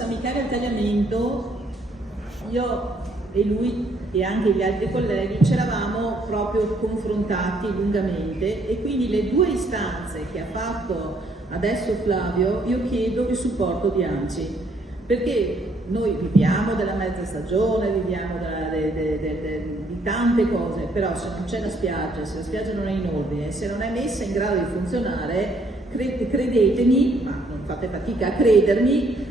San Michele al Tagliamento, io e lui e anche gli altri colleghi ci eravamo proprio confrontati lungamente, e quindi le due istanze che ha fatto adesso Flavio, io chiedo il supporto di ANCI, perché noi viviamo della mezza stagione, viviamo di tante cose, però se non c'è la spiaggia, se la spiaggia non è in ordine, se non è messa in grado di funzionare, credetemi, ma non fate fatica a credermi,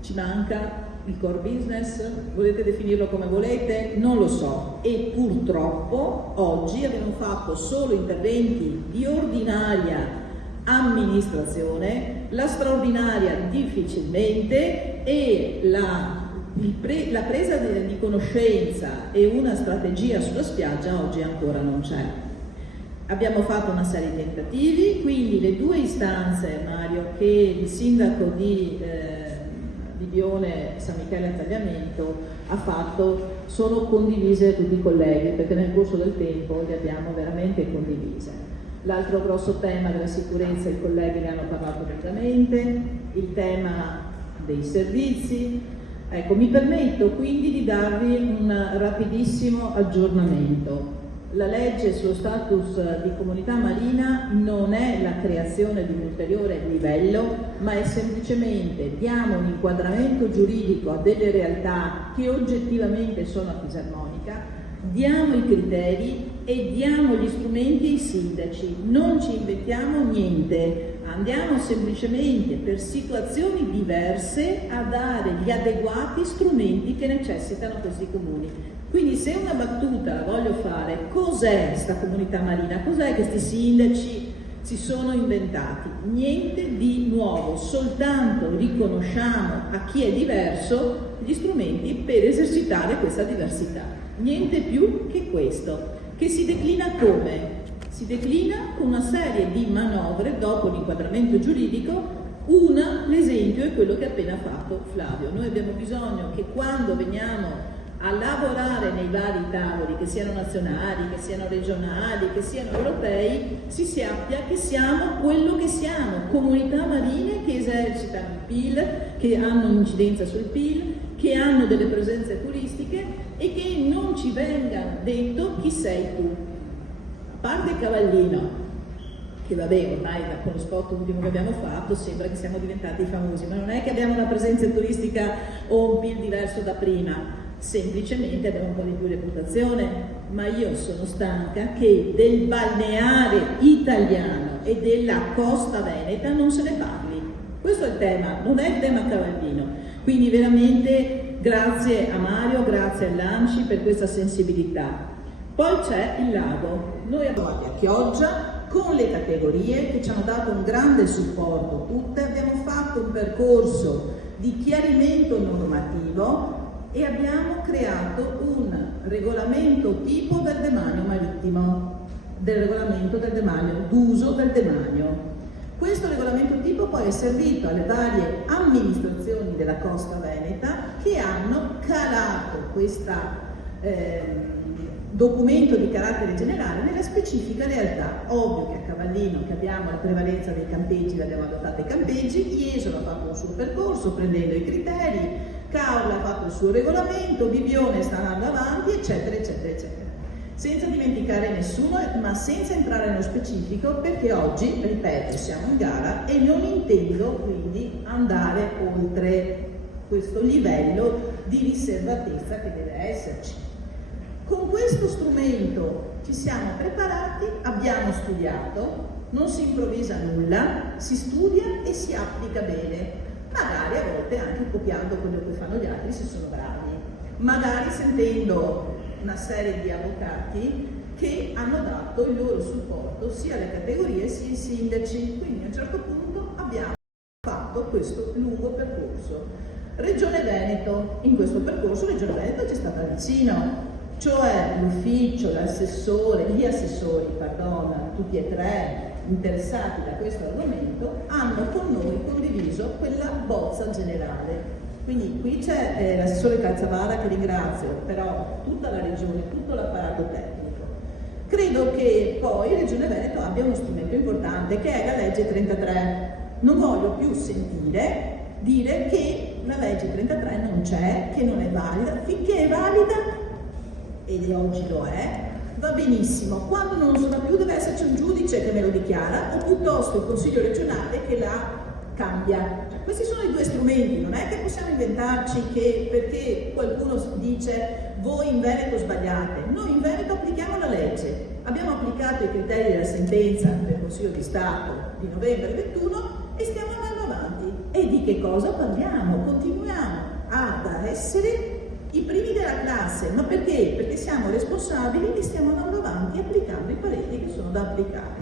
ci manca il core business, volete definirlo come volete, non lo so, e purtroppo oggi abbiamo fatto solo interventi di ordinaria amministrazione, la straordinaria difficilmente, e la presa di conoscenza e una strategia sulla spiaggia oggi ancora non c'è. Abbiamo fatto una serie di tentativi, quindi le due istanze, Mario, che il sindaco di Bibione San Michele al Tagliamento ha fatto sono condivise da tutti i colleghi, perché nel corso del tempo le abbiamo veramente condivise. L'altro grosso tema della sicurezza, i colleghi ne hanno parlato lungamente, il tema dei servizi. Ecco, mi permetto quindi di darvi un rapidissimo aggiornamento. La legge sullo status di comunità marina non è la creazione di un ulteriore livello, ma è semplicemente diamo un inquadramento giuridico a delle realtà che oggettivamente sono a fisarmonica, diamo i criteri e diamo gli strumenti ai sindaci, non ci inventiamo niente, andiamo semplicemente per situazioni diverse a dare gli adeguati strumenti che necessitano questi comuni. Quindi se una battuta la voglio fare, cos'è sta comunità marina? Cos'è che questi sindaci si sono inventati? Niente di nuovo, soltanto riconosciamo a chi è diverso gli strumenti per esercitare questa diversità. Niente più che questo, che si declina come? Si declina con una serie di manovre dopo l'inquadramento giuridico. L'esempio è quello che ha appena fatto Flavio. Noi abbiamo bisogno che quando veniamo a lavorare nei vari tavoli, che siano nazionali, che siano regionali, che siano europei, si sappia che siamo quello che siamo, comunità marine che esercitano il PIL, che hanno un'incidenza sul PIL, che hanno delle presenze turistiche, e che non ci venga detto chi sei tu. A parte Cavallino, che vabbè, ormai con lo spot ultimo che abbiamo fatto sembra che siamo diventati famosi, ma non è che abbiamo una presenza turistica o un PIL diverso da prima, semplicemente abbiamo un po' di più reputazione, ma io sono stanca che del balneare italiano e della costa veneta non se ne parli. Questo è il tema, non è il tema Cavallino. Quindi veramente grazie a Mario, grazie all'ANCI per questa sensibilità. Poi c'è il lago. Noi abbiamo a Chioggia con le categorie che ci hanno dato un grande supporto tutte, abbiamo fatto un percorso di chiarimento normativo e abbiamo creato un regolamento tipo del demanio marittimo, del regolamento del demanio, d'uso del demanio. Questo regolamento tipo poi è servito alle varie amministrazioni della costa veneta che hanno calato questo documento di carattere generale nella specifica realtà. Ovvio che a Cavallino, che abbiamo la prevalenza dei campeggi, l'abbiamo adottato ai campeggi, Jesolo ha fatto un suo percorso prendendo i criteri, Caorla ha fatto il suo regolamento, Bibione sta andando avanti, eccetera, eccetera, eccetera. Senza dimenticare nessuno, ma senza entrare nello specifico, perché oggi, ripeto, siamo in gara e non intendo quindi andare oltre questo livello di riservatezza che deve esserci. Con questo strumento ci siamo preparati, abbiamo studiato, non si improvvisa nulla, si studia e si applica bene. Magari a volte anche copiando quello che fanno gli altri se sono bravi, magari sentendo una serie di avvocati che hanno dato il loro supporto sia alle categorie sia ai sindaci. Quindi a un certo punto abbiamo fatto questo lungo percorso. Regione Veneto, in questo percorso Regione Veneto ci è stata vicino, cioè l'ufficio, l'assessore, gli assessori, tutti e tre interessati da questo argomento, hanno con noi condiviso quella bozza generale. Quindi qui c'è l'assessore Calzavara, che ringrazio, però tutta la regione, tutto l'apparato tecnico. Credo che poi Regione Veneto abbia uno strumento importante che è la legge 33. Non voglio più sentire dire che la legge 33 non c'è, che non è valida. Finché è valida, ed oggi lo è, va benissimo. Quando non lo sarà più deve esserci un giudice che me lo dichiara, o piuttosto il Consiglio regionale che la cambia. Cioè, questi sono i due strumenti, non è che possiamo inventarci che perché qualcuno dice voi in Veneto sbagliate. Noi in Veneto applichiamo la legge, abbiamo applicato i criteri della sentenza del Consiglio di Stato di novembre 21 e stiamo andando avanti. E di che cosa parliamo? Continuiamo ad essere i primi della classe. Ma perché? Perché siamo responsabili e stiamo andando avanti applicando i pareri che sono da applicare.